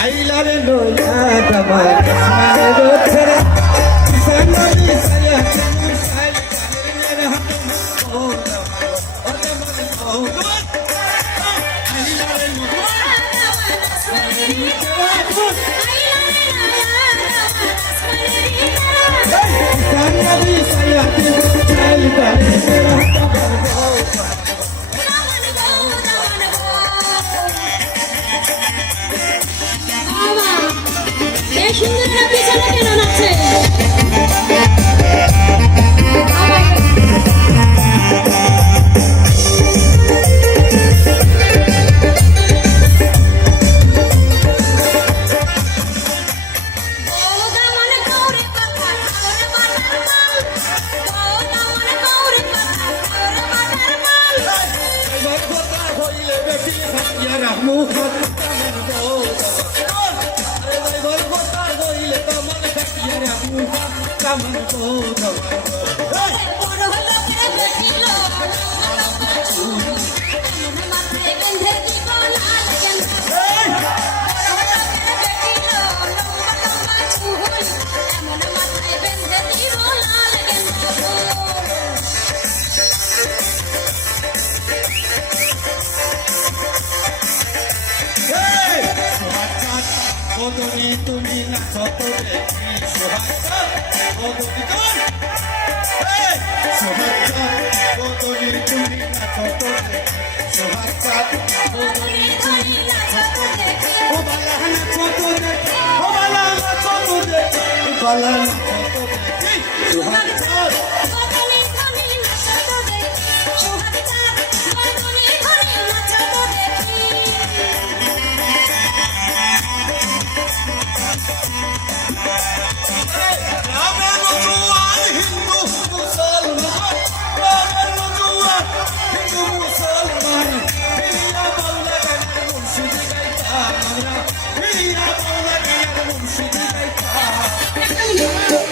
আইলারে লোয়া দামা মানে রোথরে সানালি সায়া তুমি সাই কানের হাত ও দামা ও দামা ও আইলারে সানালি সায়া তুমি সাই কানের এই সুন্দরীরা পিছনে কেন নাচে এবার কামের গো কদরি তুমি তুমি না কত দেখি সোহাগ। তুমি না কত দেখি ও বালা না কত দেখি ও বালা Yeah.